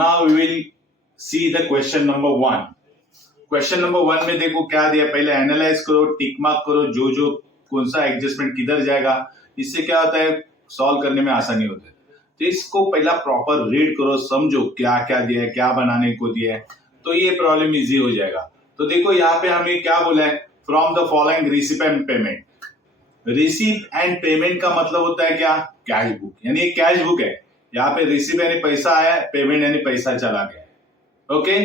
Now we will see the question number 1. Question number 1 में देखो क्या दिया, पहले एनालाइज करो, टिक मार्क करो जो जो कौन सा एडजस्टमेंट किधर जाएगा। इससे क्या होता है, सॉल्व करने में आसानी होती है। तो इसको पहला प्रॉपर रीड करो, समझो क्या क्या दिया है, क्या बनाने को दिया है, तो ये प्रॉब्लम इजी हो जाएगा। तो देखो यहाँ पे हमें क्या बोला है, from the following receipt and payment. Receipt and payment का मतलब होता है क्या, कैश बुक, यानी एक कैश बुक है। यहाँ पे रिसीप यानी पैसा आया, पेमेंट यानी पैसा चला गया। Okay,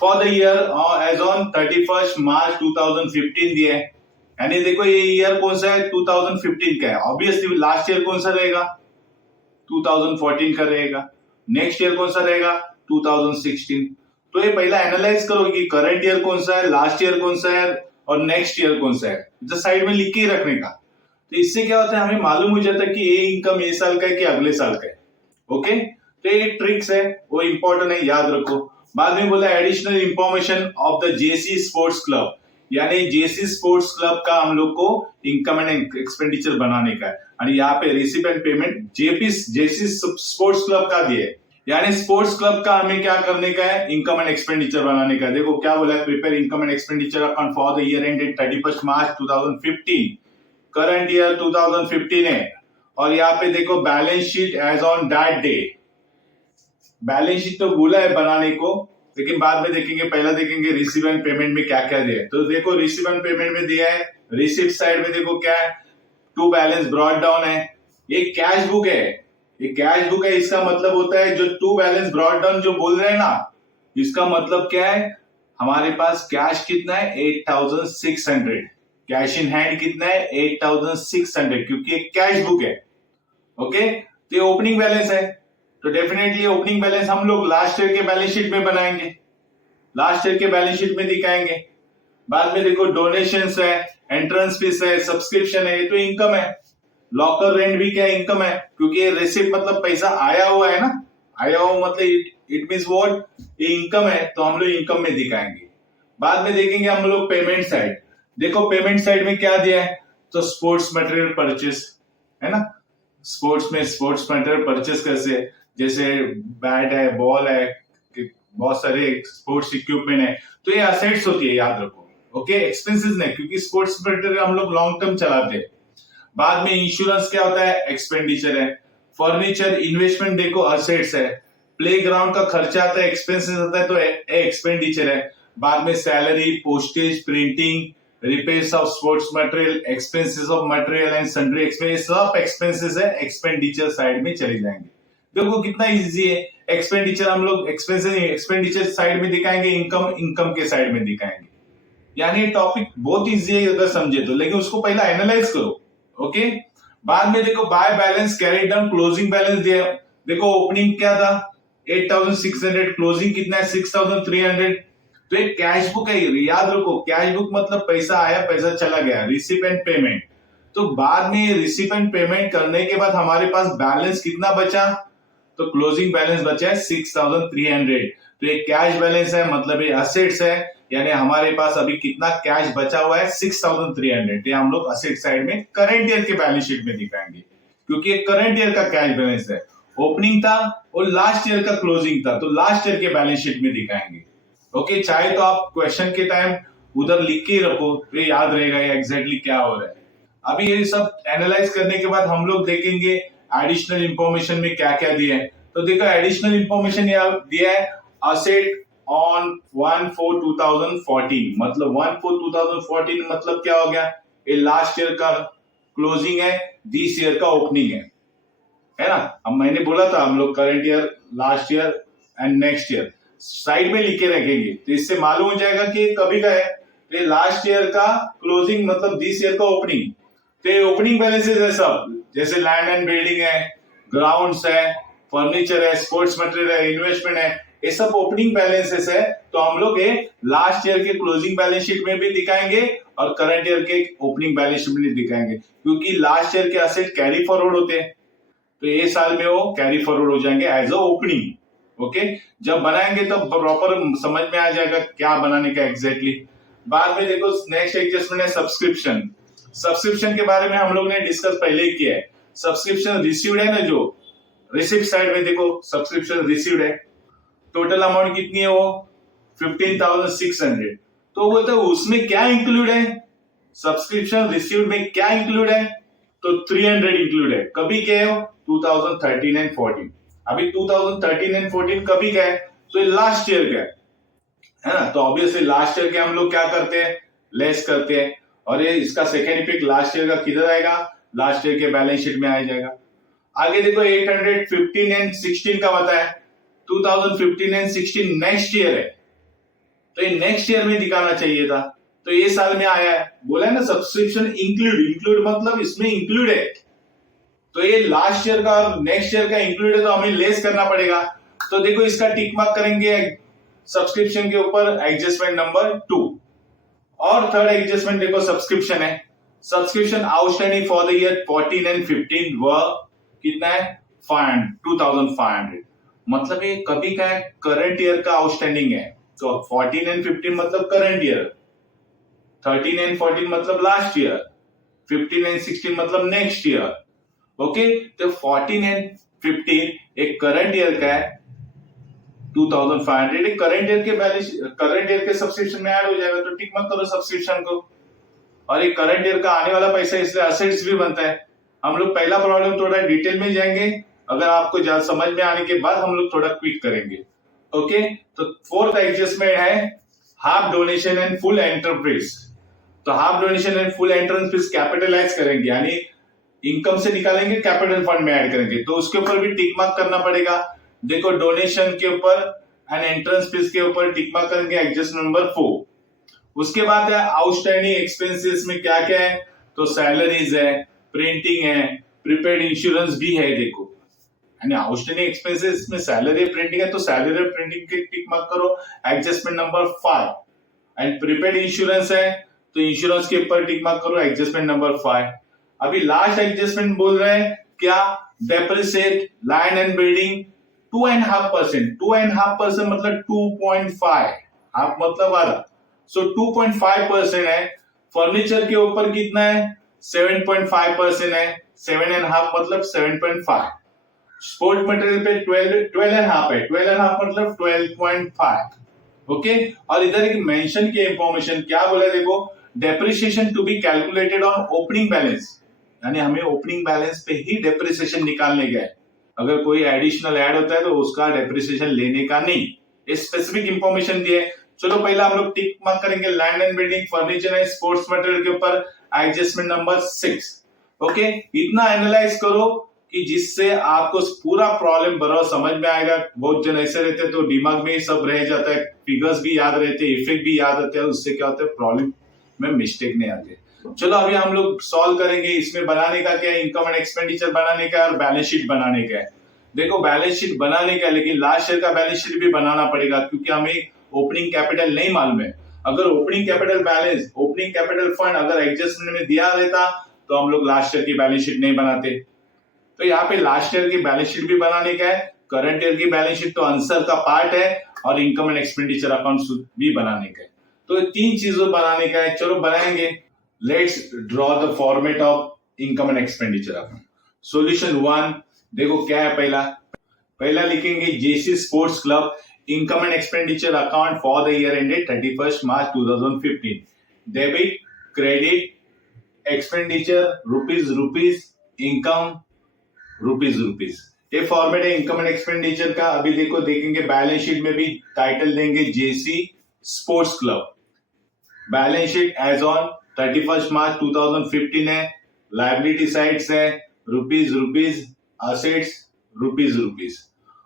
for the year as on 31 March 2015 दिया है, यानी देखो ये ईयर कौन सा है, 2015 का है। ऑब्वियसली लास्ट ईयर कौन सा रहेगा, 2014 का रहेगा। नेक्स्ट ईयर कौन सा रहेगा, 2016। तो ये पहला एनालाइज करो कि करंट ईयर कौन सा है, लास्ट ईयर कौन सा है और नेक्स्ट ईयर कौन सा है, जो साइड में लिख के ही रखने का। तो इससे क्या होता है, हमें मालूम हो जाता है कि ये इनकम ये साल का है कि अगले साल का है। ओके, तो ये ट्रिक्स है, वो इंपॉर्टेंट है, याद रखो। बाद में बोला additional information of the JC sports club, यानी जेसी स्पोर्ट्स क्लब का हम लोग को इनकम एंड एक्सपेंडिचर बनाने का है। और यहाँ पे receipt and payment JC sports club का दिए, यानी स्पोर्ट्स क्लब का हमें क्या करने का है, इनकम एंड एक्सपेंडिचर बनाने का है। देखो क्या बोला है, prepare income and expenditure account for the year ended 31 March 2015। Current year 2015 है। और यहाँ पे देखो balance sheet as on that day. Balance sheet तो बोला है बनाने को, लेकिन बाद में देखेंगे, पहला देखेंगे रिसीव एंड पेमेंट में क्या क्या दिया है। तो देखो रिसीव एंड पेमेंट में दिया है, रिसीव साइड में देखो क्या है, टू बैलेंस ब्रॉट डाउन है। ये कैश बुक है, ये कैश बुक है। इसका मतलब होता है जो टू बैलेंस ब्रॉट डाउन जो बोल रहे हैं ना, इसका मतलब क्या है, हमारे पास कैश कितना है, 8600। कैश इन हैंड कितना है, 8600, क्योंकि एक कैश बुक है। ओके, तो ये ओपनिंग बैलेंस है। तो डेफिनेटली ओपनिंग बैलेंस हम लोग लास्ट ईयर के बैलेंस शीट में बनाएंगे, लास्ट ईयर के बैलेंस शीट में दिखाएंगे। बाद में देखो डोनेशंस है, एंट्रेंस फीस है, सब्सक्रिप्शन है, ये तो इनकम है। लॉकर रेंट भी क्या इनकम है, क्योंकि ये रिसिप्ट मतलब पैसा आया हुआ है ना, आया हुआ मतलब इट मींस व्हाट, ये इनकम है, तो हम लोग इनकम में दिखाएंगे। बाद में देखेंगे हम लोग पेमेंट साइड। देखो पेमेंट साइड में क्या दिया है, तो स्पोर्ट्स मटेरियल परचेस है ना। स्पोर्ट्स में स्पोर्ट्स मटेरियल परचेस कैसे, जैसे बैट है, बॉल है, बहुत सारे स्पोर्ट्स इक्विपमेंट है, तो ये असेट्स होती है, याद रखो। ओके, एक्सपेंसेस नहीं, क्योंकि स्पोर्ट्स मटेरियल हम लोग लॉन्ग टर्म चलाते हैं। बाद में इंश्योरेंस क्या होता है, एक्सपेंडिचर है। फर्नीचर इन्वेस्टमेंट देखो असेट्स है। प्ले ग्राउंड का खर्चा आता है, एक्सपेंसेस आता है, तो एक्सपेंडिचर है। बाद में salary, postage, printing, repairs of sports material, expenses of material and sundry expenses, सब एक्सपेंसेस है, एक्सपेंडिचर साइड में चले जाएंगे। देखो कितना इजी है, एक्सपेंडिचर हम लोग एक्सपेंसेस एक्सपेंडिचर साइड में दिखाएंगे, इनकम इनकम के साइड में दिखाएंगे। यानी टॉपिक बहुत इजी है अगर समझे तो, लेकिन उसको पहला एनालाइज करो। ओके, बाद में देखो by balance carry down, closing balance दिया। देखो ओपनिंग क्या था, 8600, क्लोजिंग कितना है, 6300। तो एक कैश बुक है, याद रखो कैश बुक मतलब पैसा आया पैसा चला गया, रिसीप एंड पेमेंट। तो बाद में रिसीप एंड पेमेंट करने के बाद हमारे पास बैलेंस कितना बचा, तो क्लोजिंग बैलेंस बचा है 6300। तो ये कैश बैलेंस है, मतलब ये असेट्स है, यानी हमारे पास अभी कितना कैश बचा हुआ है, 6300। ये हम लोग असेट साइड में करंट ईयर के बैलेंस शीट में दिखाएंगे, क्योंकि ये करंट ईयर का कैश बैलेंस है। ओपनिंग था और लास्ट ईयर का क्लोजिंग था, तो लास्ट ईयर के बैलेंस शीट में दिखाएंगे। ओके, चाहे तो आप क्वेश्चन के टाइम उधर लिख के रखो, तो याद रहेगा ये एग्जैक्टली क्या हो रहा है। अभी ये सब एनालाइज करने के बाद हम लोग देखेंगे एडिशनल इंफॉर्मेशन में क्या क्या दिया है। तो देखो एडिशनल इंफॉर्मेशन दिया है, असेट ऑन 1/4/2014, मतलब 1/4/2014 मतलब क्या हो गया, ये लास्ट ईयर का क्लोजिंग है, दिस ईयर का ओपनिंग है ना। अब मैंने बोला था हम लोग current year, last year and next year side में लिखे रखेंगे, तो इससे मालूम हो जाएगा कि कभी का है। तो लास्ट ईयर का क्लोजिंग मतलब दिस ईयर का ओपनिंग। तो ये ओपनिंग बैलेंसेस है सब, जैसे लैंड एंड बिल्डिंग है, ग्राउंड्स है, फर्नीचर है, स्पोर्ट्स मटेरियल है, इन्वेस्टमेंट है, ये सब ओपनिंग बैलेंसेस है। तो हम लोग ये लास्ट ईयर के क्लोजिंग बैलेंस शीट में भी दिखाएंगे और करंट ईयर के ओपनिंग बैलेंस शीट में दिखाएंगे, क्योंकि लास्ट ईयर के असेट कैरी फॉरवर्ड होते हैं, तो ये साल में वो कैरी फॉरवर्ड हो जाएंगे एज अ ओपनिंग। ओके, जब बनाएंगे तो प्रॉपर समझ में आ जाएगा क्या बनाने का एग्जैक्टली। बाद में देखो नेक्स्ट एडजस्टमेंट है सब्सक्रिप्शन। सब्सक्रिप्शन के बारे में हम लोग ने डिस्कस पहले ही किया है। सब्सक्रिप्शन रिसीव्ड है ना, जो रिसिप्ट साइड में देखो सब्सक्रिप्शन रिसीव्ड है, टोटल अमाउंट कितनी है वो 15,600। तो बोलते हैं उसमें क्या इंक्लूड है, सब्सक्रिप्शन रिसीव्ड में क्या इंक्लूड है, तो 300 इंक्लूड है। कभी क्या है 2013 एंड 14। अभी 2013 एंड 14 कभी का है, तो ये लास्ट ईयर का है ना। तो ऑब्वियसली लास्ट ईयर के हम लोग क्या करते हैं, लेस करते हैं। और ये इसका सेकेंड इफेक्ट लास्ट ईयर का किधर आएगा, लास्ट ईयर के बैलेंस शीट में आ जाएगा। आगे देखो 815 एंड 16 का बताया, 2015 एंड 16 नेक्स्ट ईयर है, तो ये नेक्स्ट ईयर में दिखाना चाहिए था, तो ये साल में आया है। बोला है ना सब्सक्रिप्शन इंक्लूड मतलब इसमें इंक्लूड है, तो ये लास्ट ईयर का और नेक्स्ट ईयर का इंक्लूड है, तो हमें लेस करना पड़ेगा। तो देखो इसका टिक मार्क करेंगे सब्सक्रिप्शन के ऊपर, एडजस्टमेंट नंबर 2। और थर्ड एडजस्टमेंट देखो सब्सक्रिप्शन है, subscription outstanding for the year 14 and 15 वह कितना है 2500। मतलब ये कभी का है, करंट ईयर का आउटस्टैंडिंग है। तो 14 एंड 15 मतलब करंट ईयर, 13 एंड 14 मतलब लास्ट ईयर, 15 एंड 16 मतलब नेक्स्ट ईयर। ओके, तो 14 एंड 15 एक करंट ईयर का है 2500, एक करंट ईयर के बैलेंस, करंट ईयर के सब्सक्रिप्शन में ऐड हो जाएगा, तो टिक मत करो सब्सक्रिप्शन को। और एक करंट ईयर का आने वाला पैसा, इसलिए असेट्स भी बनता है। हम लोग पहला प्रॉब्लम थोड़ा डिटेल में जाएंगे, अगर आपको ज्यादा समझ में आने के बाद हम लोग थोड़ा क्विक करेंगे। ओके, तो फोर्थ एडजस्टमेंट है half donation and full enterprise. तो half donation and full entrance fees capitalise करेंगे, यानी इनकम से निकालेंगे, कैपिटल फंड में ऐड करेंगे, तो उसके ऊपर भी टिक मार्क करना पड़ेगा। देखो डोनेशन के ऊपर एंड एंट्रेंस फीस के ऊपर टिक मार्क करेंगे, एडजस्टमेंट नंबर 4। उसके बाद है आउटस्टैंडिंग एक्सपेंसेस में क्या क्या है, तो सैलरीज है, प्रिंटिंग है, प्रीपेड इंश्योरेंस भी है। देखो यानी आउटस्टैंडिंग एक्सपेंसेस में सैलरी प्रिंटिंग है, तो सैलरी प्रिंटिंग के टिक मार्क करो, adjustment number 5। And prepaid insurance है, तो इंश्योरेंस के ऊपर टिक मार्क करो, एडजस्टमेंट नंबर 5। अभी लास्ट एडजस्टमेंट बोल रहे हैं क्या, डेप्रिसिएट लैंड एंड बिल्डिंग 2.5%। 2.5% मतलब 2.5, हाफ मतलब आधा, सो 2.5% है। फर्नीचर के ऊपर कितना है 7.5% है, 7.5 मतलब 7.5। स्पोर्ट मटेरियल पे 12.5 है, 12.5 मतलब 12.5। ओके, और इधर एक मेंशन की इंफॉर्मेशन क्या बोला, देखो depreciation to be calculated on opening balance, यानी हमें ओपनिंग बैलेंस पे ही डेप्रिसिएशन निकालने का है। अगर कोई एडिशनल ऐड होता है तो उसका डेप्रिसिएशन लेने का नहीं, ये स्पेसिफिक इंफॉर्मेशन दी है। चलो पहला हम लोग टिक मार्क करेंगे land and building, furniture and sports material के ऊपर, एडजस्टमेंट नंबर 6। ओके, इतना एनालाइज करो कि जिससे आपको पूरा प्रॉब्लम बराबर समझ में आएगा। बहुत जन ऐसे रहते हैं तो दिमाग में सब रह जाता है, फिगर्स भी याद रहते हैं, इफेक्ट भी याद आते हैं, उससे क्या होता है प्रॉब्लम में मिस्टेक नहीं आते। चलो अभी हम लोग सॉल्व करेंगे। इसमें बनाने का क्या है, इनकम एंड एक्सपेंडिचर बनाने का और बैलेंस शीट बनाने का है। देखो बैलेंस शीट बनाने का, लेकिन लास्ट ईयर का बैलेंस शीट भी बनाना पड़ेगा, क्योंकि हमें ओपनिंग कैपिटल नहीं मालूम है। अगर opening capital balance, opening capital fund अगर एडजस्टमेंट में दिया रहता तो हम लोग लास्ट ईयर की बैलेंस शीट नहीं बनाते। तो यहाँ पे लास्ट ईयर की बैलेंस शीट भी बनाने का है, करंट ईयर की बैलेंस शीट तो आंसर का पार्ट है, और इनकम एंड एक्सपेंडिचर अकाउंट भी बनाने का है। तो तीन चीजों बनाने का है, चलो बनाएंगे। Let's draw the format of income and expenditure account. Solution 1 देखो क्या है, पहला लिखेंगे JC sports club income and expenditure account for the year ended 31 March 2015। Debit, credit, expenditure rupees, income rupees. ये फॉर्मेट है इनकम एंड एक्सपेंडिचर का। अभी देखो देखेंगे बैलेंस शीट में भी टाइटल देंगे JC sports club. Balance sheet as on 31 March 2015 है। लायबिलिटी साइड्स है रुपीज, असेट्स रुपीज।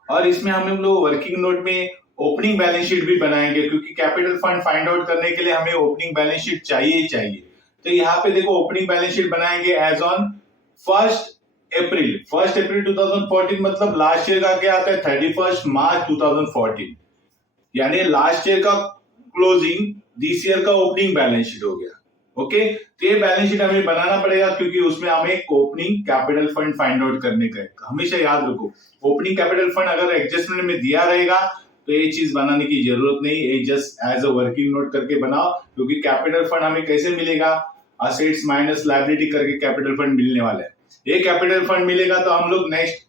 और इसमें हम लोग वर्किंग नोट में ओपनिंग बैलेंस शीट भी बनाएंगे, क्योंकि कैपिटल फंड फाइंड आउट करने के लिए हमें ओपनिंग बैलेंस शीट चाहिए। तो यहाँ पे देखो ओपनिंग बैलेंस शीट बनाएंगे एज ऑन 1 अप्रैल 2014, मतलब लास्ट ईयर का क्या आता है 31 मार्च 2014, यानी लास्ट ईयर का क्लोजिंग दिस ईयर का ओपनिंग बैलेंस शीट हो गया। ओके, तो ये बैलेंस शीट हमें बनाना पड़ेगा, क्योंकि उसमें हमें opening capital fund find out करने का है। हमेशा याद रखो, ओपनिंग कैपिटल फंड अगर एडजस्टमेंट में दिया रहेगा तो ये चीज बनाने की जरूरत नहीं, ये just as a working note करके बनाओ, क्योंकि कैपिटल फंड हमें कैसे मिलेगा, असेट्स माइनस लायबिलिटी करके कैपिटल फंड मिलने वाला है। ये कैपिटल फंड मिलेगा तो हम लोग नेक्स्ट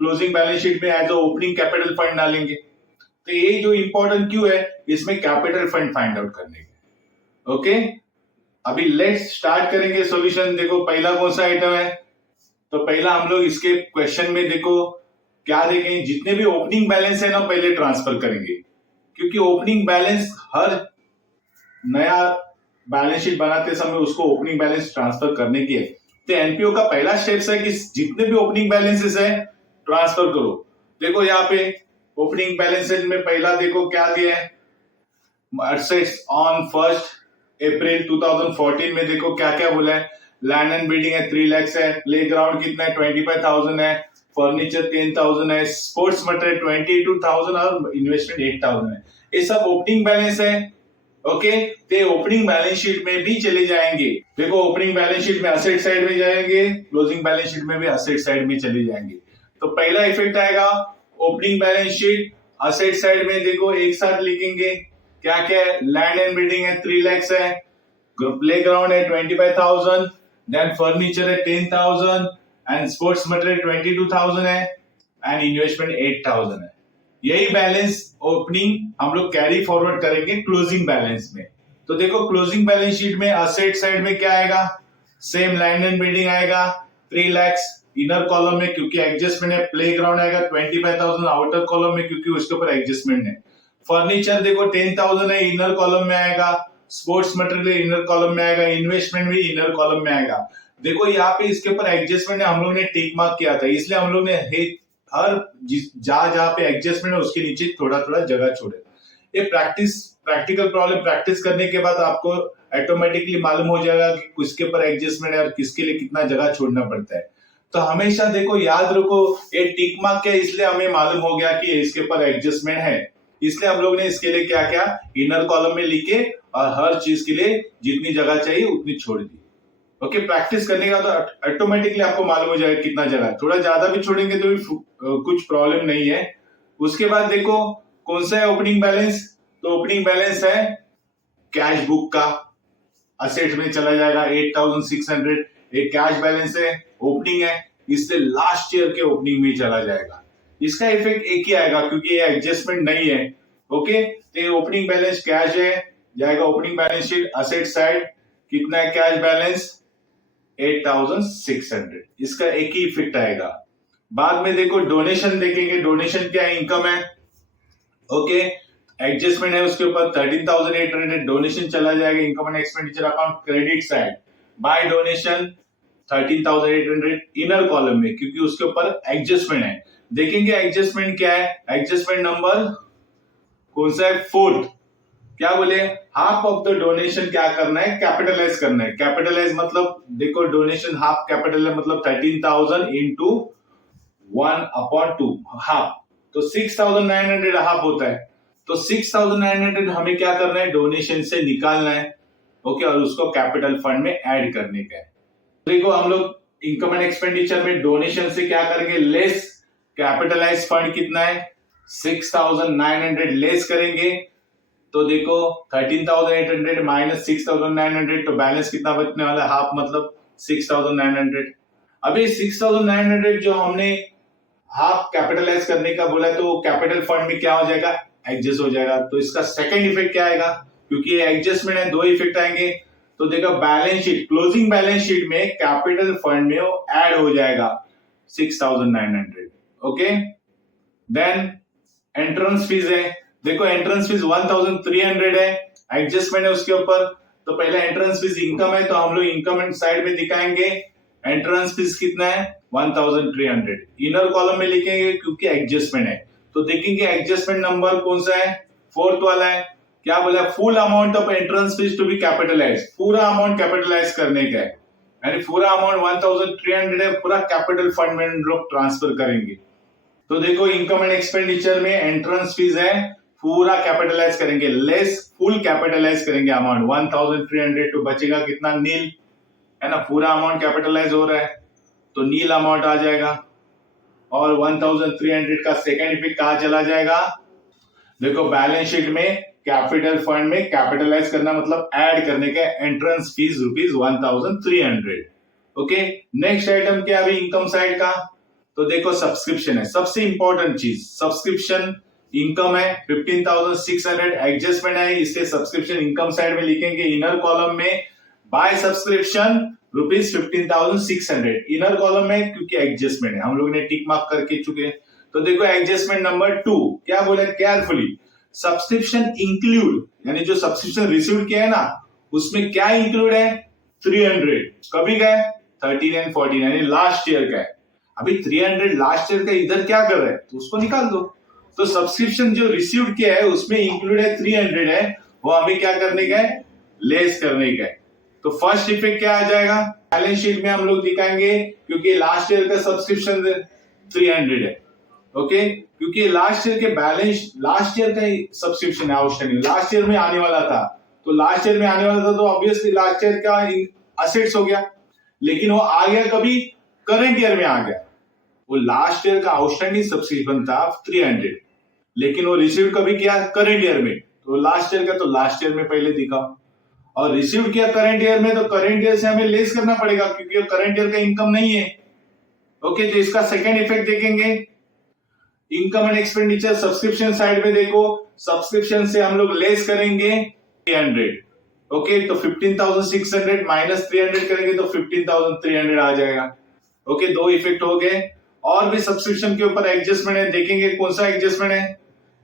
क्लोजिंग बैलेंस शीट में as a opening capital fund डालेंगे। तो ये जो इंपॉर्टेंट क्यों है, इसमें कैपिटल फंड फाइंड आउट करने के। ओके, अभी लेट्स स्टार्ट करेंगे सॉल्यूशन। देखो पहला कौन सा आइटम है, तो पहला हम लोग इसके क्वेश्चन में देखो क्या देखेंगे, जितने भी ओपनिंग बैलेंस है ना पहले ट्रांसफर करेंगे, क्योंकि ओपनिंग बैलेंस हर नया बैलेंस शीट बनाते समय उसको ओपनिंग बैलेंस ट्रांसफर करने की है। तो एनपीओ का पहला स्टेप है कि जितने भी ओपनिंग बैलेंसेस है ट्रांसफर करो। देखो यहाँ पे ओपनिंग बैलेंसेस में पहला देखो क्या दिया है, एसेट्स ऑन 1 अप्रैल 2014 में देखो क्या क्या बोला है, लैंड एंड बिल्डिंग है 3 लाख है, प्ले ग्राउंड कितना है 25,000 है, फर्नीचर 10,000 है, स्पोर्ट्स मटेरियल 22,000 और इन्वेस्टमेंट 8,000 है। ये सब ओपनिंग बैलेंस है। ओके, ते ओपनिंग बैलेंस शीट में भी चले जाएंगे। देखो ओपनिंग बैलेंस शीट में असेट साइड में जाएंगे, क्लोजिंग बैलेंस शीट में भी असेट साइड में चले जाएंगे। तो पहला इफेक्ट आएगा opening balance sheet asset side में, देखो एक साथ लिखेंगे क्या क्या है, लैंड एंड बिल्डिंग है 3 लाख है, प्ले ग्राउंड है 25,000, देन फर्नीचर है 10,000 एंड स्पोर्ट्स मटेरियल 22,000 है एंड इन्वेस्टमेंट 8,000 है। यही बैलेंस ओपनिंग हम लोग कैरी फॉरवर्ड करेंगे क्लोजिंग बैलेंस में। तो देखो क्लोजिंग बैलेंस शीट में असेट साइड में क्या आएगा, सेम लैंड एंड बिल्डिंग आएगा 3 लाख इनर कॉलम में क्योंकि एडजस्टमेंट है, प्ले ग्राउंड आएगा 25,000 आउटर कॉलम में क्योंकि उसके ऊपर एडजस्टमेंट है, फर्नीचर देखो 10,000 है इनर कॉलम में आएगा, स्पोर्ट्स मटेरियल इनर कॉलम में आएगा, इन्वेस्टमेंट भी इनर कॉलम में आएगा। देखो यहाँ पे इसके ऊपर एडजस्टमेंट है, हम लोग ने टिक मार्क किया था, इसलिए हम लोग ने हर जहां पे एडजस्टमेंट है उसके नीचे थोड़ा थोड़ा जगह छोड़े। ये प्रैक्टिकल प्रॉब्लम प्रैक्टिस करने के बाद आपको ऑटोमेटिकली मालूम हो जाएगा कि किसके ऊपर एडजस्टमेंट है और किसके लिए कितना जगह छोड़ना पड़ता है। तो हमेशा देखो याद रखो ये टिक मार्क है, इसलिए हमें मालूम हो गया कि इसके ऊपर एडजस्टमेंट है, इसलिए हम लोग ने इसके लिए क्या क्या इनर कॉलम में लिखे और हर चीज के लिए जितनी जगह चाहिए उतनी छोड़ दी। ओके, प्रैक्टिस करने का तो ऑटोमेटिकली आपको मालूम हो जाएगा कितना जगह, थोड़ा ज्यादा भी छोड़ेंगे तो भी कुछ प्रॉब्लम नहीं है। उसके बाद देखो कौन सा है ओपनिंग बैलेंस, तो ओपनिंग बैलेंस है कैश बुक का, असेट में चला जाएगा 8,600, एक कैश बैलेंस है, ओपनिंग है, इससे लास्ट ईयर के ओपनिंग में चला जाएगा। इसका इफेक्ट एक ही आएगा क्योंकि ये एडजस्टमेंट नहीं है। ओके, तो ओपनिंग बैलेंस कैश है, जाएगा opening balance sheet asset side, कितना है कैश बैलेंस 8,600, इसका एक ही इफेक्ट आएगा। बाद में देखो डोनेशन देखेंगे, डोनेशन क्या है, इनकम है। ओके, एडजस्टमेंट है उसके ऊपर 13,800, डोनेशन चला जाएगा income and expenditure account credit side, by donation 13,800 inner column में क्योंकि उसके ऊपर एडजस्टमेंट है। देखेंगे एडजस्टमेंट क्या है, एडजस्टमेंट नंबर कौन सा है, 4th, क्या बोले, हाफ ऑफ द डोनेशन क्या करना है, कैपिटलाइज करना है। कैपिटलाइज मतलब देखो डोनेशन हाफ कैपिटल है, मतलब 13,000 इंटू 1/2 हाफ, तो 6,900 हाफ होता है। तो 6,900 हमें क्या करना है, डोनेशन से निकालना है। ओके, और उसको कैपिटल फंड में ऐड करने का है। देखो हम लोग इनकम एंड एक्सपेंडिचर में डोनेशन से क्या करेंगे, लेस कैपिटलाइज फंड कितना है 6,900 लेस करेंगे, तो देखो 13,800 माइनस 6,900, तो बैलेंस कितना बचने वाला है, हाफ मतलब 6,900। अभी 6,900 जो हमने हाफ कैपिटलाइज करने का बोला है तो कैपिटल फंड में क्या हो जाएगा, एडजस्ट हो जाएगा। तो इसका सेकंड इफेक्ट क्या आएगा, क्योंकि ये एडजस्टमेंट है, 2 इफेक्ट आएंगे। तो देखो balance sheet, closing balance sheet में कैपिटल फंड में वो ऐड हो जाएगा 6,900। ओके, देन एंट्रेंस फीस है, देखो एंट्रेंस फीस 1,300 है, एडजस्टमेंट है उसके ऊपर। तो पहले एंट्रेंस फीस इनकम है तो हम लोग इनकम एंड साइड में दिखाएंगे एंट्रेंस फीस कितना है 1,300, इनर कॉलम में लिखेंगे क्योंकि एडजस्टमेंट है। तो देखेंगे एडजस्टमेंट नंबर कौन सा है, 4th वाला है। क्या बोला, full amount of entrance fees to be capitalise, पूरा अमाउंट कैपिटलाइज करने का है, यानी पूरा अमाउंट 1,300 है, पूरा कैपिटल फंड में लोग ट्रांसफर करेंगे। तो देखो इनकम एंड एक्सपेंडिचर में एंट्रेंस फीस है, पूरा कैपिटलाइज करेंगे, लेस फुल कैपिटलाइज करेंगे अमाउंट 1,300, तो बचेगा कितना, नील, है ना, पूरा अमाउंट कैपिटलाइज हो रहा है तो नील अमाउंट आ जाएगा। और 1,300 का सेकंड इफेक्ट कहां चला जाएगा, देखो बैलेंस शीट में कैपिटल फंड में कैपिटलाइज करना मतलब ऐड करने का, entrance fees ₹1,300। Okay, next item क्या अभी इनकम साइड का, तो देखो सब्सक्रिप्शन है, सबसे इंपॉर्टेंट चीज सब्सक्रिप्शन इनकम है 15,600, एडजस्टमेंट है इसलिए सब्सक्रिप्शन इनकम साइड में लिखेंगे, इनर कॉलम में by subscription rupees 15,600, inner column में क्योंकि एडजस्टमेंट है हम लोग ने टिक मार्क करके चुके। तो देखो एडजस्टमेंट नंबर 2 क्या बोला, केयरफुली सब्सक्रिप्शन इंक्लूड, यानी जो सब्सक्रिप्शन रिसीव किया है ना उसमें क्या इंक्लूड है 300, कभी का है 13 एंड 14 यानी लास्ट ईयर का है। अभी 300 लास्ट ईयर का इधर क्या कर रहा है तो उसको निकाल दो। तो सब्सक्रिप्शन जो रिसीव किया है उसमें इंक्लूड है 300 है, वो हमें क्या करने का है, लेस करने का है। तो फर्स्ट इफेक्ट क्या आ जाएगा, बैलेंस शीट में हम लोग दिखाएंगे क्योंकि लास्ट ईयर का सब्सक्रिप्शन 300 है, ओके, क्योंकि लास्ट ईयर के बैलेंस, लास्ट ईयर का सब्सक्रिप्शन है आउटस्टैंडिंग, लास्ट ईयर में आने वाला था, तो लास्ट ईयर में आने वाला था तो ऑब्वियसली लास्ट ईयर का असेट्स हो गया, लेकिन वो आ गया कभी, करंट ईयर में आ गया। वो लास्ट ईयर का आउटस्टैंडिंग सब्सक्रिप्शन था 300, लेकिन वो रिसीव कभी किया करंट ईयर में, तो लास्ट ईयर का तो लास्ट ईयर में पहले दिखा, और रिसीव किया करंट ईयर में तो करंट ईयर से हमें लेस करना पड़ेगा क्योंकि करंट ईयर का इनकम नहीं है। ओके, तो इसका सेकेंड इफेक्ट देखेंगे, income and expenditure subscription side में देखो, सब्सक्रिप्शन से हम लोग लेस करेंगे 300, ओके, तो 15,600 माइनस 300 करेंगे तो 15,300 आ जाएगा। ओके, दो इफेक्ट हो गए। और भी सब्सक्रिप्शन के ऊपर एडजस्टमेंट है, देखेंगे कौन सा एडजस्टमेंट है।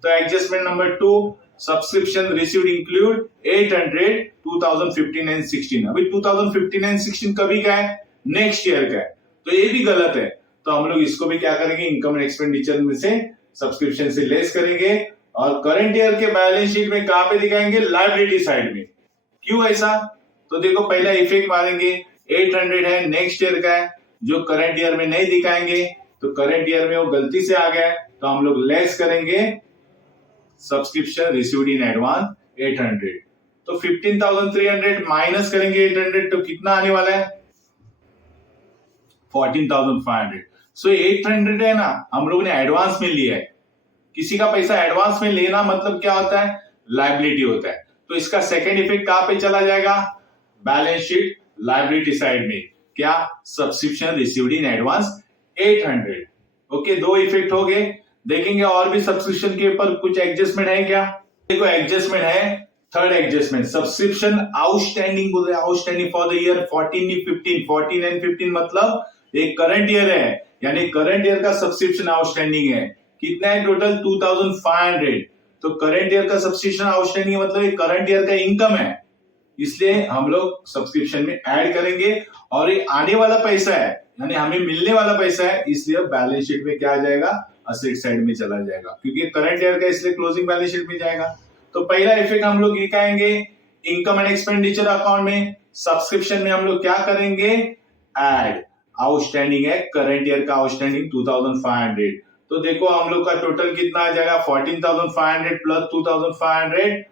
तो adjustment number 2, subscription received include 800 2015 and 16। अभी 2015 एंड 16 कभी का है, नेक्स्ट ईयर का है, तो ये भी गलत है। तो हम लोग इसको भी क्या करेंगे, इनकम एंड एक्सपेंडिचर में से सब्सक्रिप्शन से लेस करेंगे और करंट ईयर के बैलेंस शीट में कहां पे दिखाएंगे, लायबिलिटी साइड में। क्यों ऐसा, तो देखो पहला इफेक्ट मारेंगे, 800 है नेक्स्ट ईयर का है, जो करंट ईयर में नहीं दिखाएंगे, तो करंट ईयर में वो गलती से आ गया है तो हम लोग लेस करेंगे सब्सक्रिप्शन रिसीव्ड इन एडवांस 800, तो 15,300 माइनस करेंगे 800 तो कितना आने वाला है 14,500। सो 800 है ना, हम लोग ने एडवांस में लिया है, किसी का पैसा एडवांस में लेना मतलब क्या होता है, लायबिलिटी होता है। तो इसका सेकेंड इफेक्ट कहां पे चला जाएगा, बैलेंस शीट लायबिलिटी साइड में, क्या, subscription received in advance 800। Okay, दो इफेक्ट हो गए। देखेंगे और भी सब्सक्रिप्शन के ऊपर कुछ एडजस्टमेंट है क्या, देखो एडजस्टमेंट है, थर्ड एडजस्टमेंट सब्सक्रिप्शन आउटस्टैंडिंग बोल रहे हैं, outstanding for the year 14 and 15 मतलब एक करंट ईयर है, यानी करंट ईयर का सब्सक्रिप्शन आउटस्टैंडिंग है, कितना है टोटल 2,500। तो करंट ईयर का सब्सक्रिप्शन आउटस्टैंडिंग मतलब एक करंट ईयर का इनकम है, इसलिए हम लोग सब्सक्रिप्शन में ऐड करेंगे, और ये आने वाला पैसा है यानी हमें मिलने वाला पैसा है, इसलिए बैलेंस शीट में क्या आ जाएगा, असेट साइड में चला जाएगा, क्योंकि करंट ईयर का इसलिए क्लोजिंग बैलेंस शीट में जाएगा। तो पहला इफेक्ट हम लोग दिखाएंगे इनकम एंड एक्सपेंडिचर अकाउंट में, सब्सक्रिप्शन में हम लोग क्या करेंगे, ऐड, आउटस्टैंडिंग है करंट ईयर का आउटस्टैंडिंग 2,500, तो देखो हम लोग का टोटल कितना आ जाएगा 14,500 प्लस 2,500,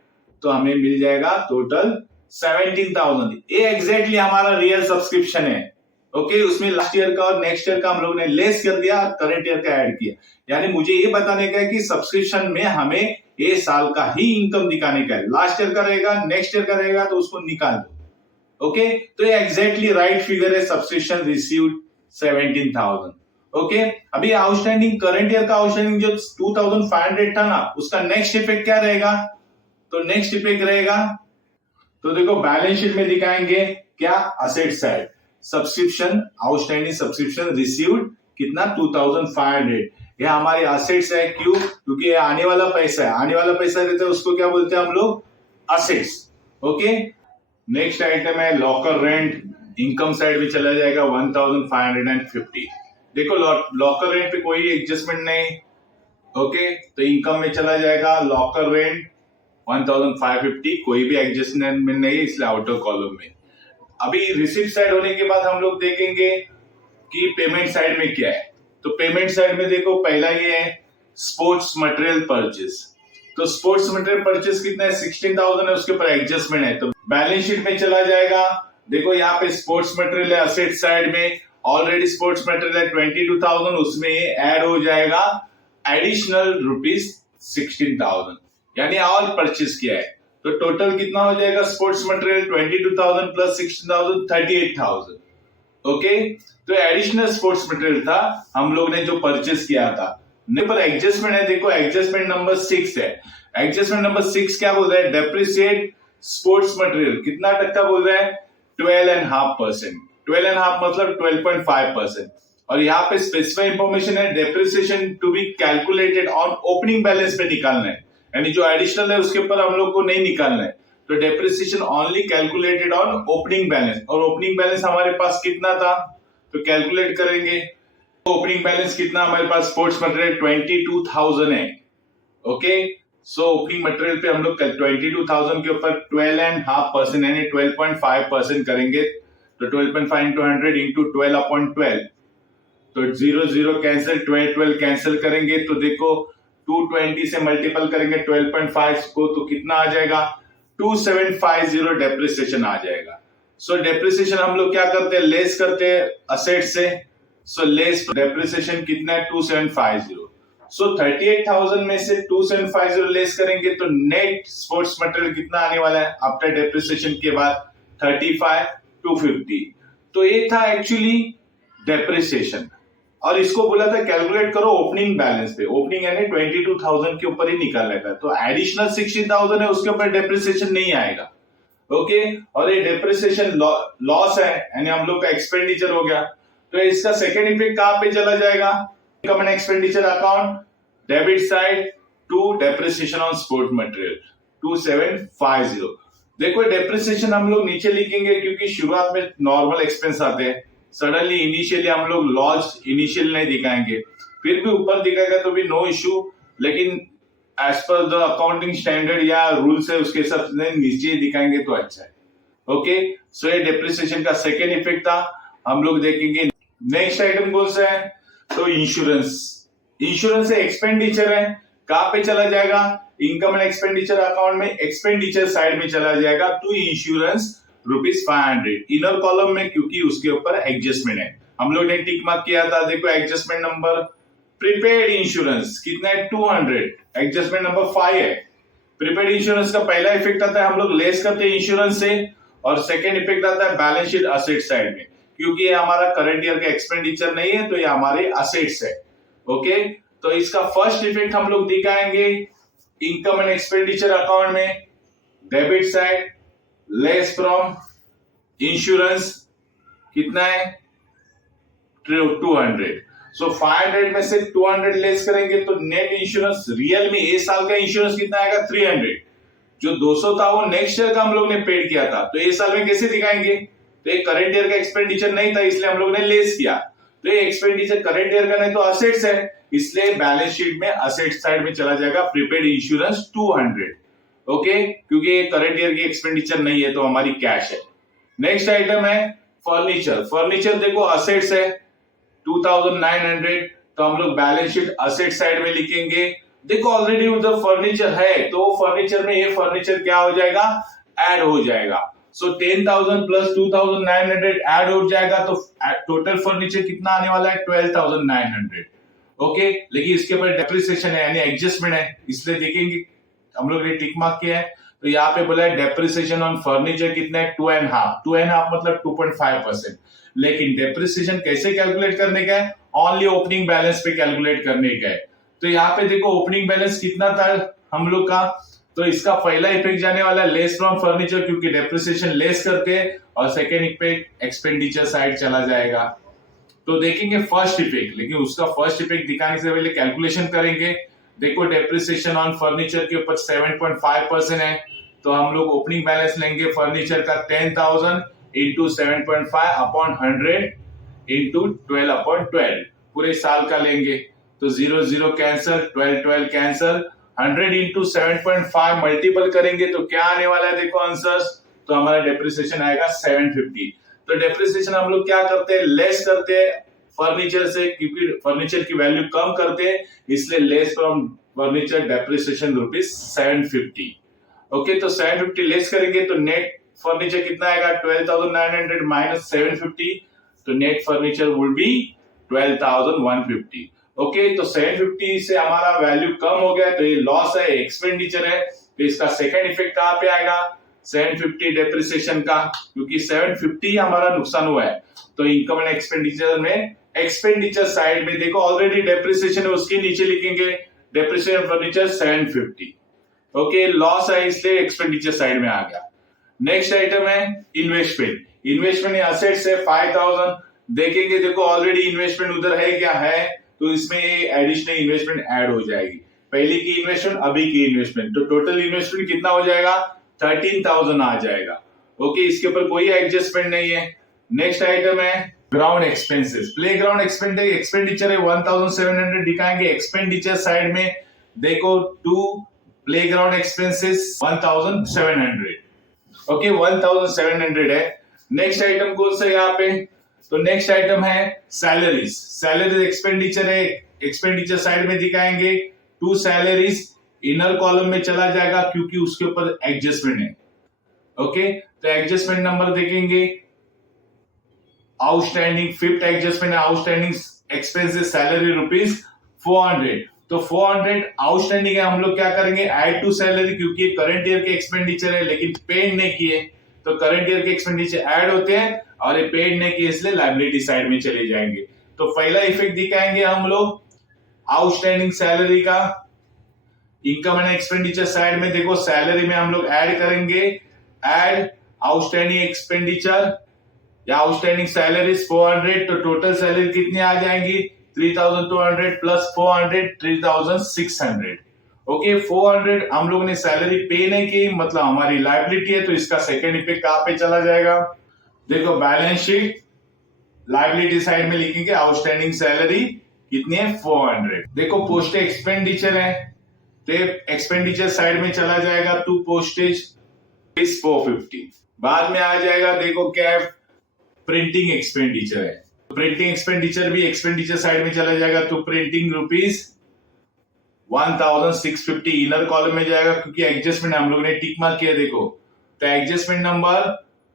तो हमें मिल जाएगा टोटल 17,000। ये एग्जैक्टली हमारा रियल सब्सक्रिप्शन है। ओके, उसमें लास्ट ईयर का और नेक्स्ट ईयर का हम लोग ने लेस कर दिया, करंट ईयर का ऐड किया, यानी मुझे ये बताने का है कि सब्सक्रिप्शन में हमें ये साल का ही इनकम दिखाने का है, लास्ट ईयर का रहेगा नेक्स्ट ईयर का रहेगा तो उसको निकाल दो। ओके, तो ये एग्जैक्टली राइट फिगर है, सब्सक्रिप्शन रिसीव्ड 17,000। ओके, अभी आउटस्टैंडिंग करंट ईयर का आउटस्टैंडिंग जो 2,500 था ना, उसका नेक्स्ट इफेक्ट क्या रहेगा, तो नेक्स्ट इफेक्ट रहेगा, तो देखो बैलेंस शीट में दिखाएंगे क्या, asset side, subscription outstanding subscription received कितना 2,500, ये हमारे असेट्स है, क्यों, क्योंकि ये आने वाला पैसा है, आने वाला पैसा रहता है उसको क्या बोलते हैं हम लोग, असेट्स। ओके, नेक्स्ट आइटम है लॉकर रेंट, इनकम साइड में चला जाएगा 1,550। देखो लॉकर रेंट पे कोई एडजस्टमेंट नहीं, ओके, तो इनकम में चला जाएगा लॉकर रेंट 1,550, कोई भी एडजस्टमेंट नहीं, इसलिए आउटर कॉलम में। अभी रिसीप्ट साइड होने के बाद हम लोग देखेंगे कि पेमेंट साइड में क्या है। तो पेमेंट साइड में देखो पहला ये है स्पोर्ट्स मटेरियल परचेस, तो स्पोर्ट्स मटेरियल परचेस कितना है 16,000 है, उसके ऊपर एडजस्टमेंट है, तो बैलेंस शीट में चला जाएगा। देखो यहाँ पे स्पोर्ट्स मटेरियल है असेट साइड में, ऑलरेडी स्पोर्ट्स मटेरियल है 22,000, उसमें ऐड हो जाएगा एडिशनल रुपीज 16,000, यानी और परचेस किया है, तो टोटल कितना हो जाएगा स्पोर्ट्स मटेरियल 22,000 प्लस 16,000 38,000। ओके, तो एडिशनल स्पोर्ट्स मटेरियल था हम लोग ने जो परचेस किया था। पर एडजस्टमेंट है, देखो एडजस्टमेंट नंबर 6 है। एडजस्टमेंट नंबर 6 क्या बोल रहा है? डेप्रिसिएट स्पोर्ट्स मटेरियल कितना टक्का बोल रहा है? 12.5%। 12.5 मतलब 12.5%। और यहाँ पे स्पेसिफाइड इंफॉर्मेशन है, depreciation to be calculated on opening balance पे निकालना है, यानी जो एडिशनल है उसके ऊपर हम लोग को नहीं निकालना है। तो depreciation only calculated on opening balance, और ओपनिंग बैलेंस हमारे पास कितना था तो कैलकुलेट करेंगे। ओपनिंग बैलेंस कितना हमारे पास स्पोर्ट्स मटेरियल 22,000 है। ओके, सो ओपनिंग मटेरियल पे हम लोग 22,000 के ऊपर 12.5% यानी 12.5% करेंगे। तो 12.5 इंटू 100 इंटू 12/12, तो 0 कैंसिल, 12 कैंसिल करेंगे तो देखो 220 से मल्टीपल करेंगे 12.5 को तो कितना आ जाएगा? 2750 डेप्रिसिएशन आ जाएगा। सो डेप्रिसिएशन हम लोग क्या करते हैं? लेस करते हैं असेट से। सो लेस डेप्रिसिएशन कितना है? 2750। सो 38,000 में से 2750 लेस करेंगे तो नेट स्पोर्ट्स मटेरियल कितना आने वाला है आफ्टर डेप्रिसिएशन के बाद? 35,250। तो ये था एक्चुअली डेप्रिसिएशन, और इसको बोला था कैलकुलेट करो ओपनिंग बैलेंस पे। ओपनिंग यानी 22,000 के ऊपर ही निकालना था, तो एडिशनल 60,000 है उसके ऊपर डेप्रिसिएशन नहीं आएगा। ओके, और ये डेप्रिसिएशन लॉस है यानी हम लोग का एक्सपेंडिचर हो गया। तो इसका सेकेंड इफेक्ट कहां पे चला जाएगा? Income and expenditure account, debit side to depreciation on sport material 2750। देखो डेप्रिसिएशन हम लोग नीचे लिखेंगे क्योंकि शुरुआत में नॉर्मल एक्सपेंस आते हैं, सडनली इनिशियली हम लोग लॉस इनिशियल नहीं दिखाएंगे, फिर भी ऊपर दिखाएगा तो भी नो इश्यू, लेकिन as per the accounting standard या रूल्स है उसके हिसाब से नीचे दिखाएंगे तो अच्छा है। ओके, सो ये डेप्रिसिएशन का सेकेंड इफेक्ट था, हम लोग देखेंगे। नेक्स्ट आइटम कौन सा है? तो इंश्योरेंस। इंश्योरेंस एक्सपेंडिचर है, कहां पे चला जाएगा? इनकम एंड एक्सपेंडिचर अकाउंट में एक्सपेंडिचर साइड में चला जाएगा टू इंश्योरेंस ₹500 इनर कॉलम में, क्योंकि उसके ऊपर एडजस्टमेंट है। हम लोग ने टिक मार्क किया था, देखो एडजस्टमेंट नंबर प्रीपेड इंश्योरेंस कितना है? 200। एडजस्टमेंट नंबर 5 है। प्रीपेड इंश्योरेंस का पहला इफेक्ट आता है हम लोग लेस करते हैं इंश्योरेंस से, और सेकेंड इफेक्ट आता है बैलेंस शीट असेट साइड में, क्योंकि ये हमारा करंट ईयर का एक्सपेंडिचर नहीं है तो ये हमारे असेट्स है। ओके, तो इसका फर्स्ट इफेक्ट हम लोग दिखाएंगे इनकम एंड एक्सपेंडिचर अकाउंट में, debit side lace from insurance कितना है? 200। सो 500 में से 200 लेस करेंगे तो नेट इंश्योरेंस रियल में इस साल का इंश्योरेंस कितना आएगा? 300। जो 200 था वो नेक्स्ट ईयर का हम लोग ने पेड किया था, तो इस साल में कैसे दिखाएंगे? तो ये करंट ईयर का एक्सपेंडिचर नहीं था इसलिए हम लोग ने लेस किया, तो ये एक्सपेंडिचर करंट ईयर का नहीं तो असेट्स है, इसलिए बैलेंस शीट में असेट साइड में चला जाएगा प्रीपेड इंश्योरेंस 200। ओके, क्योंकि ये करंट ईयर की एक्सपेंडिचर नहीं है तो हमारी कैश है। नेक्स्ट आइटम है फर्नीचर। फर्नीचर देखो असेट्स है 2,900, तो हम लोग बैलेंस शीट असेट साइड में लिखेंगे। देखो ऑलरेडी उधर फर्नीचर है तो फर्नीचर में ये फर्नीचर क्या हो जाएगा? ऐड हो जाएगा। सो 10,000 प्लस 2,900 ऐड हो जाएगा, तो टोटल फर्नीचर कितना आने वाला है? 12,900। ओके, लेकिन इसके ऊपर डेप्रिसिएशन है यानी एडजस्टमेंट है, इसलिए देखेंगे हम लोग ने टिक मार्क किया है। तो यहाँ पे बोला है डेप्रिसिएशन ऑन फर्नीचर कितना है? 2.5 मतलब 2.5%। लेकिन डेप्रिसिएशन कैसे कैलकुलेट करने का है? ओनली ओपनिंग बैलेंस पे कैलकुलेट करने का है। तो यहाँ पे देखो ओपनिंग बैलेंस कितना था हम लोग का, तो इसका पहला इफेक्ट जाने वाला है लेस फ्रॉम फर्नीचर, क्योंकि डेप्रिसिएशन लेस करके, और सेकेंड इफेक्ट एक्सपेंडिचर साइड चला जाएगा। तो देखेंगे फर्स्ट इफेक्ट, लेकिन उसका फर्स्ट इफेक्ट दिखाने से पहले कैलकुलेशन करेंगे। देखो डेप्रिसिएशन ऑन फर्नीचर के ऊपर 7.5% है, तो हम लोग ओपनिंग बैलेंस लेंगे फर्नीचर का 10,000 इंटू 7.5 अपॉन 100 इंटू 12/12, पूरे साल का लेंगे। तो 0 कैंसल, 12 कैंसल, 100 इंटू 7.5 मल्टीपल करेंगे तो क्या आने वाला है? देखो आंसर्स, तो हमारा डेप्रिसिएशन आएगा 750। तो डेप्रिसिएशन हम लोग क्या करते हैं? लेस करते हैं फर्नीचर से, क्योंकि फर्नीचर की वैल्यू कम करते हैं, इसलिए less from furniture depreciation ₹750। Okay, तो 750 लेस करेंगे तो नेट फर्नीचर कितना आएगा? 12,900 माइनस 750, तो net furniture would be 12,150। Okay, तो 750 से हमारा वैल्यू कम हो गया, तो ये लॉस है, एक्सपेंडिचर है, तो इसका सेकंड इफेक्ट कहां पे आएगा? 750 डेप्रिसिएशन का, क्योंकि 750 हमारा नुकसान हुआ है, तो इनकम एंड एक्सपेंडिचर में एक्सपेंडिचर साइड में देखो ऑलरेडी डेप्रिसिएशन है, उसके नीचे लिखेंगे डेप्रिसिएशन फर्नीचर 750। ओके, लॉस है इसलिए एक्सपेंडिचर साइड में आ गया। नेक्स्ट आइटम है इन्वेस्टमेंट। इन्वेस्टमेंट असेट्स है 5000, देखेंगे देखो ऑलरेडी इन्वेस्टमेंट उधर है क्या है, तो इसमें एडिशनल इन्वेस्टमेंट ऐड हो जाएगी। पहले की इन्वेस्टमेंट, अभी की इन्वेस्टमेंट, तो टोटल इन्वेस्टमेंट कितना हो जाएगा 13000 आ जाएगा। ओके, इसके ऊपर कोई एडजस्टमेंट नहीं है। नेक्स्ट आइटम है ground expenses. Play ground expenditure है 1700 दिखाएंगे। एक्सपेंडिचर साइड में देखो to play ground expenses 1700। Okay, 1700 है। नेक्स्ट आइटम कौन सा यहाँ पे, तो नेक्स्ट आइटम है सैलरीज। सैलरीज एक्सपेंडिचर है, एक्सपेंडिचर साइड में दिखाएंगे टू सैलरीज, इनर कॉलम में चला जाएगा क्योंकि उसके ऊपर एडजस्टमेंट है। ओके, तो एडजस्टमेंट नंबर देखेंगे, आउटस्टैंडिंग फिफ्थ एडजस्टमेंट है, आउटस्टैंडिंग एक्सपेंसेस सैलरी रुपीज 400। तो 400 आउटस्टैंडिंग है, हम लोग क्या करेंगे ऐड टू सैलरी, क्योंकि करंट ईयर के एक्सपेंडिचर है लेकिन पेड नहीं किए, तो करंट ईयर के एक्सपेंडिचर ऐड होते हैं और ये पेड नहीं किए इसलिए लायबिलिटी साइड में चले जाएंगे। तो पहला इफेक्ट दिखाएंगे हम लोग आउटस्टैंडिंग सैलरी का। इनकम एंड एक्सपेंडिचर साइड में देखो सैलरी में हम लोग ऐड करेंगे, ऐड आउटस्टैंडिंग एक्सपेंडिचर या आउटस्टैंडिंग सैलरीज 400, तो टोटल सैलरी कितनी आ जाएंगी 3200 प्लस 400 3600। ओके, 400 हम लोग ने सैलरी पे नहीं की, मतलब हमारी लायबिलिटी है, तो इसका सेकेंड इफेक्ट कहां पे चला जाएगा, देखो बैलेंस शीट लायबिलिटी साइड में लिखेंगे आउटस्टैंडिंग सैलरी कितनी है 400। देखो पोस्टेज एक्सपेंडिचर है, तो एक्सपेंडिचर साइड में चला जाएगा टू पोस्टेज इज 450। बाद में आ जाएगा देखो क्या प्रिंटिंग एक्सपेंडिचर है, प्रिंटिंग एक्सपेंडिचर भी एक्सपेंडिचर साइड में चला जाएगा, तो प्रिंटिंग रुपीज 1650 इनर कॉलम में जाएगा क्योंकि एडजस्टमेंट हम लोग ने टिक मार्क किया। देखो तो एडजस्टमेंट नंबर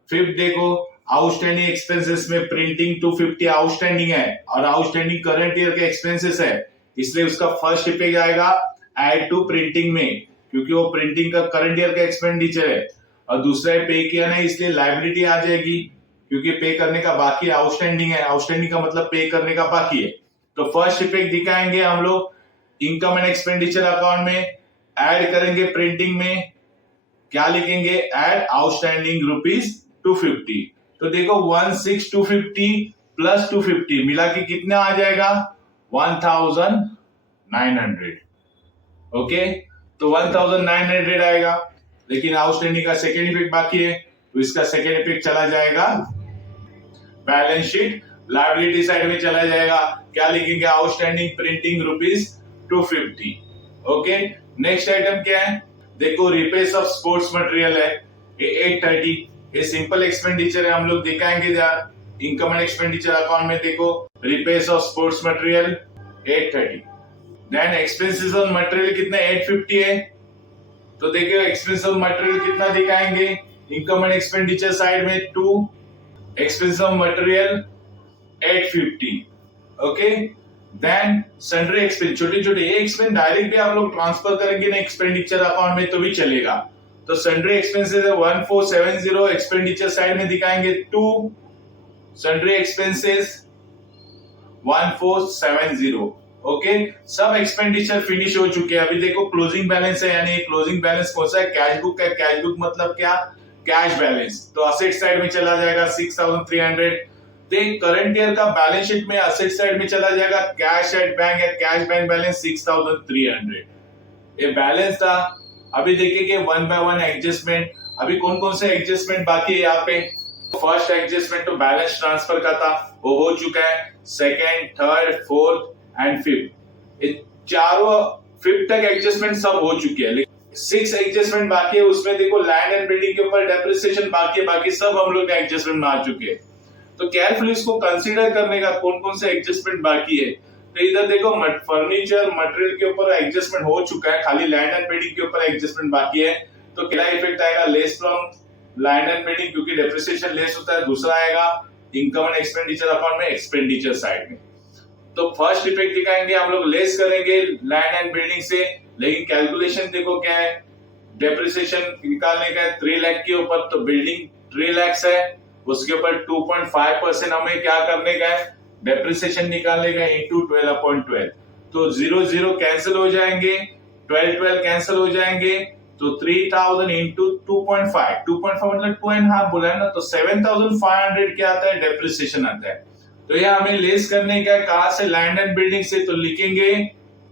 फिफ्थ देखो आउटस्टैंडिंग एक्सपेंसेस में प्रिंटिंग 250 आउटस्टैंडिंग है और आउटस्टैंडिंग करंट ईयर के एक्सपेंसेस है, इसलिए उसका फर्स्ट इफेक्ट आएगा ऐड टू प्रिंटिंग में, क्योंकि वो प्रिंटिंग का करंट ईयर का एक्सपेंडिचर है, और दूसरा पे किया नहीं इसलिए लायबिलिटी आ जाएगी क्योंकि पे करने का बाकी है, आउटस्टैंडिंग है, आउटस्टैंडिंग का मतलब पे करने का बाकी है। तो फर्स्ट इफेक्ट दिखाएंगे हम लोग इनकम एंड एक्सपेंडिचर अकाउंट में, ऐड करेंगे प्रिंटिंग में, क्या लिखेंगे ऐड आउटस्टैंडिंग रुपीज 250। तो देखो 16250 प्लस 250 मिला के कितना आ जाएगा 1900। ओके, तो 1900 आएगा, लेकिन आउटस्टैंडिंग का सेकेंड इफेक्ट बाकी है, तो इसका सेकेंड इफेक्ट चला जाएगा बैलेंस शीट लायबिलिटी साइड में चला जाएगा, क्या लिखेंगे outstanding printing rupees 250। Okay, next item क्या है, देखो रिपेयर्स ऑफ स्पोर्ट्स मटेरियल है 830, ये सिंपल एक्सपेंडिचर है, हम लोग दिखाएंगे इनकम एंड एक्सपेंडिचर अकाउंट में। देखो repairs of sports material 830, then expenses on material कितना 850 है, तो देखिए एक्सपेंस ऑफ मटेरियल कितना दिखाएंगे इनकम एंड एक्सपेंडिचर साइड में 2 expense of material 850। Okay, then sundry expense छोटे छोटे, ये एक्सपेंस डायरेक्ट भी आप लोग ट्रांसफर करेंगे ना एक्सपेंडिचर अकाउंट में तो भी चलेगा। तो सन्ड्री एक्सपेंसेस 1470 एक्सपेंडिचर साइड में दिखाएंगे 2 सन्ड्री एक्सपेंसेस 1470। ओके, सब एक्सपेंडिचर फिनिश हो चुके हैं। अभी देखो क्लोजिंग बैलेंस है, यानी क्लोजिंग बैलेंस कौन सा है कैश बुक का, कैश बुक मतलब क्या कैश बैलेंस, तो असेट साइड में चला जाएगा 6300। करंट ईयर का बैलेंस शीट में असेट साइड में चला जाएगा कैश एट बैंक या कैश बैंक बैलेंस 6300, ये बैलेंस था। अभी देखेंगे वन बाय वन एडजस्टमेंट, अभी कौन कौन से एडजस्टमेंट बाकी है यहाँ पे। फर्स्ट एडजस्टमेंट तो बैलेंस ट्रांसफर का था, वो हो चुका है, second third fourth and fifth, ये चारों फिफ्थ तक एडजस्टमेंट सब हो चुके हैं, लेकिन 6 एडजस्टमेंट बाकी है, उसमें देखो लैंड एंड बिल्डिंग के ऊपर डेप्रिसिएशन बाकी है, बाकी सब हम लोग एडजस्टमेंट में आ चुके हैं। तो केयरफुली इसको कंसीडर करने का कौन कौन से एडजस्टमेंट बाकी है। तो इधर देखो फर्नीचर मटेरियल के ऊपर एडजस्टमेंट हो चुका है, खाली लैंड एंड बिल्डिंग के ऊपर एडजस्टमेंट बाकी है। तो पहला इफेक्ट आएगा less from land and building क्योंकि डेप्रिसिएशन लेस होता है, दूसरा आएगा इनकम एंड एक्सपेंडिचर अकाउंट में एक्सपेंडिचर साइड में। तो फर्स्ट इफेक्ट दिखाएंगे हम लोग लेस करेंगे लैंड एंड बिल्डिंग से, लेकिन कैलकुलेशन देखो क्या है, डेप्रिसिएशन निकालने का है 3 लाख के ऊपर, तो बिल्डिंग 3 लाख है, उसके ऊपर 2.5% हमें क्या करने का है डेप्रिसिएशन निकालेगा इंटू 12/12, तो 0 कैंसिल हो जाएंगे, 12 कैंसिल हो जाएंगे, तो 3000 इंटू 2.5, 2.5 मतलब 2.5 बोला है ना, तो 7500 क्या आता है, डेप्रिसिएशन आता है। तो यह हमें लेस करने का, कहां से, लैंड एंड बिल्डिंग से, तो लिखेंगे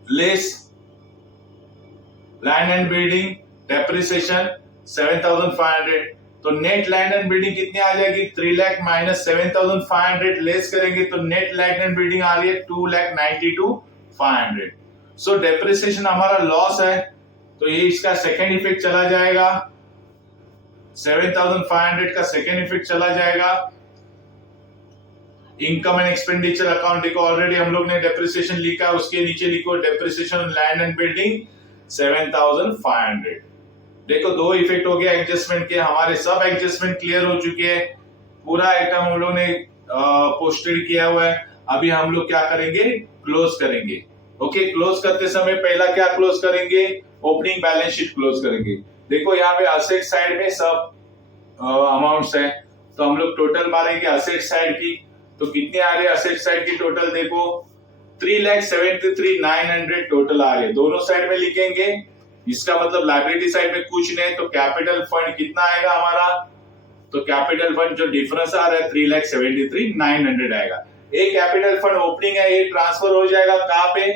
less land and building depreciation 7500, तो नेट लैंड एंड बिल्डिंग कितनी आ जाएगी, 3 लाख माइनस 7500, लेस करेंगे तो नेट लैंड एंड बिल्डिंग आ रही है 2,92,500। सो डेप्रिसिएशन हमारा लॉस है, तो ये इसका सेकेंड इफेक्ट चला जाएगा, 7500 का सेकेंड इफेक्ट चला जाएगा। इनकम एंड एक्सपेंडिचर अकाउंट देखो, ऑलरेडी हम लोग ने डेप्रिसिएशन लिखा है, उसके नीचे लिखो डेप्रिसिएशन लैंड एंड बिल्डिंग 7500। देखो दो इफेक्ट हो गया एडजस्टमेंट के, हमारे सब एडजस्टमेंट क्लियर हो चुके हैं, पूरा आइटम हम लोग ने पोस्टेड किया हुआ है। अभी हम लोग क्या करेंगे, क्लोज करेंगे। ओके, क्लोज करते समय पहला क्या क्लोज करेंगे, ओपनिंग बैलेंस शीट क्लोज करेंगे। देखो यहाँ पे असेट साइड में सब अमाउंट्स है, तो हम लोग टोटल मारेंगे असेट साइड की, तो कितने आ रहे हैं असेट साइड की टोटल, देखो 3,73,900 टोटल आ रहे हैं, दोनों साइड में लिखेंगे। इसका मतलब लायबिलिटी साइड में कुछ नहीं, तो कैपिटल फंड कितना आएगा हमारा, तो कैपिटल फंड जो डिफरेंस आ रहा है 3,73,900 आएगा। एक कैपिटल फंड ओपनिंग है, ये ट्रांसफर हो जाएगा कहाँ पे,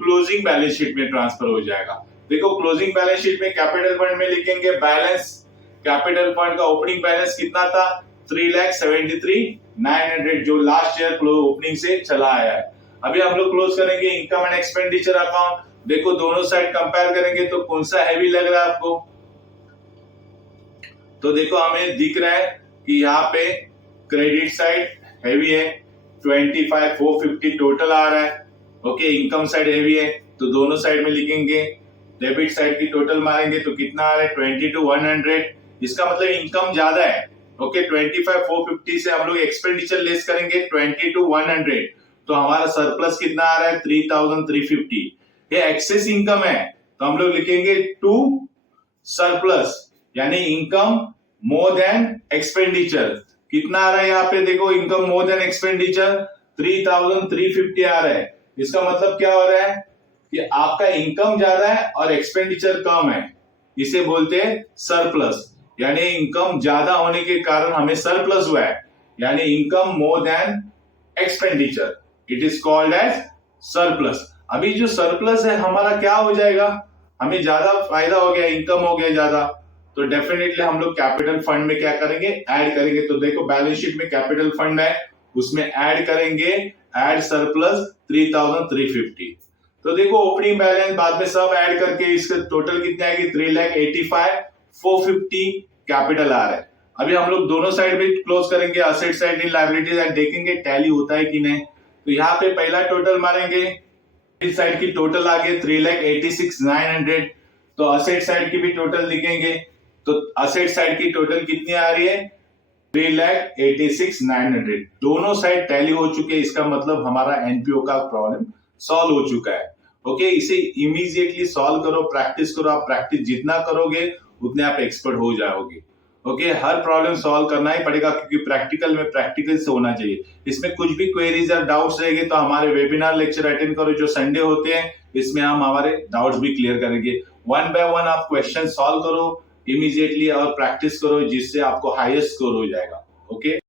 क्लोजिंग बैलेंस शीट में ट्रांसफर हो जाएगा। देखो क्लोजिंग बैलेंस शीट में कैपिटल फंड में लिखेंगे बैलेंस, कैपिटल फंड का ओपनिंग बैलेंस कितना था, 3,73,900 जो लास्ट ईयर ओपनिंग से चला आया है। अभी हम लोग क्लोज करेंगे इनकम एंड एक्सपेंडिचर अकाउंट। देखो दोनों साइड कंपेयर करेंगे तो कौन सा हैवी लग रहा है आपको, तो देखो हमें दिख रहा है कि यहाँ पे क्रेडिट साइड हैवी है, 25,450 टोटल आ रहा है। ओके, इनकम साइड हैवी है, तो दोनों साइड में लिखेंगे। डेबिट साइड की टोटल मारेंगे तो कितना आ रहा है, 22,100। इसका मतलब इनकम ज्यादा है। ओके, 25,450 से हम लोग एक्सपेंडिचर लेस करेंगे 22,100, तो हमारा सरप्लस कितना आ रहा है, 3,350। ये एक्सेस इनकम है, तो हम लोग लिखेंगे टू सरप्लस, यानी इनकम मोर देन एक्सपेंडिचर। कितना आ रहा है यहाँ पे, देखो इनकम मोर देन एक्सपेंडिचर 3,350 आ रहा है। इसका मतलब क्या हो रहा है कि आपका इनकम ज्यादा है और एक्सपेंडिचर कम है, इसे बोलते हैं सरप्लस। यानी इनकम ज्यादा होने के कारण हमें सरप्लस हुआ है, यानी income more than expenditure, it is called as surplus. अभी जो सरप्लस है हमारा क्या हो जाएगा, हमें ज्यादा फायदा हो गया, इनकम हो गया ज्यादा, तो डेफिनेटली हम लोग कैपिटल फंड में क्या करेंगे, ऐड करेंगे। तो देखो बैलेंस शीट में कैपिटल फंड है, उसमें ऐड करेंगे, ऐड सरप्लस 3,350। तो देखो ओपनिंग बैलेंस बाद में सब ऐड करके इसका टोटल कितने आएगी, 3,85,450 कैपिटल आ रहा है। अभी हम लोग दोनों साइड भी क्लोज करेंगे, असेट साइड इन लायबिलिटी साइड, देखेंगे टैली होता है कि नहीं। तो यहाँ पे पहला टोटल मारेंगे, इस साइड की टोटल आ गई 3,86,900, तो असेट साइड की भी टोटल लिखेंगे, तो असेट साइड की टोटल कितनी आ रही है, 3,86,900। दोनों साइड टैली हो चुके हैं, इसका मतलब हमारा एनपीओ का प्रॉब्लम सॉल्व हो चुका है। ओके, इसे इमीडिएटली सॉल्व करो, प्रैक्टिस करो, आप प्रैक्टिस जितना करोगे उतने आप एक्सपर्ट हो जाओगे। ओके, हर प्रॉब्लम सॉल्व करना ही पड़ेगा, क्योंकि प्रैक्टिकल में प्रैक्टिकल से होना चाहिए। इसमें कुछ भी क्वेरीज या डाउट्स रहेंगे तो हमारे वेबिनार लेक्चर अटेंड करो जो संडे होते हैं, इसमें हम हमारे डाउट्स भी क्लियर करेंगे। वन बाय वन आप क्वेश्चन सॉल्व करो इमीडिएटली और प्रैक्टिस करो, जिससे आपको हाईएस्ट स्कोर हो जाएगा। ओके।